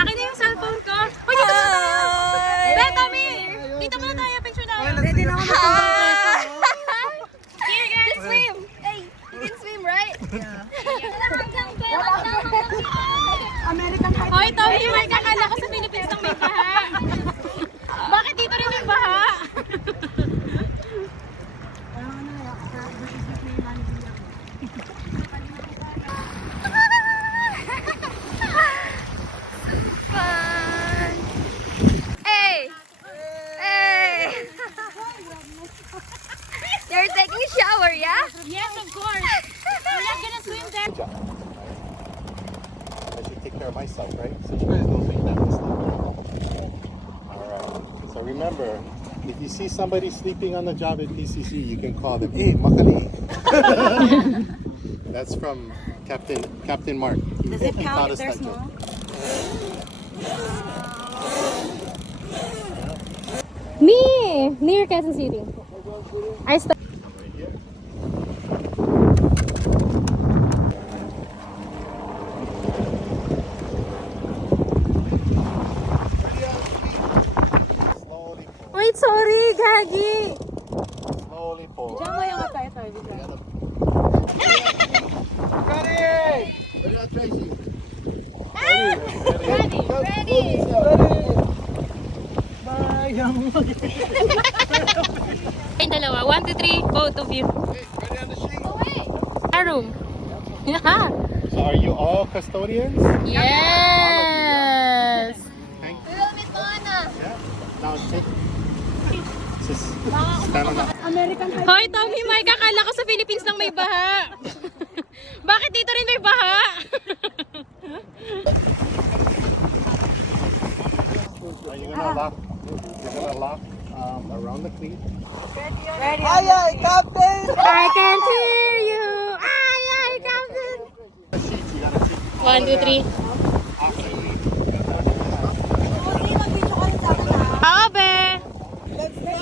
Akin na yung cellphone ko. Uy, dito muna tayo. Ben, Tommy! Dito muna tayo. Picture na. Ready na ako mag-compress. Here, guys. Just swim. Hey, you can swim, right? American High. Hoy, Tommy, may kakala ko sa Philippines nang may baha. Bakit dito rin may baha? Fun. Hey. Hey. You're taking a shower, yeah? Yes, of course. We're not gonna swim there. I should take care of myself, right? So you guys don't make that mistake. Alright. So remember, if you see somebody sleeping on the job at PCC, you can call them, hey, Makani. That's from Captain Mark. Does it count if they're small? Me! Near Quezon City. I start. Right here. Slowly pull. Wait, sorry, Gagi. Slowly pull. Ready on Tracy. Ready. Yung dalawa. 1, 2, 3. Both of you. Ready on the sheet. Our room. Yeah. So are you all custodians? Yes. Thank you. We will meet Moana. Yeah. Now take. Just stand on that. Hoy, Tommy, may kakala ko sa Philippines lang may baha. Bakit dito rin may baha? Are you gonna lock? You're gonna lock around the cleat. Ready. Captain! I can't hear you. Ay, ay, Captain. The sheets, you gotta see. 1, 2, 3. After you leave. Oo, be. Let's go!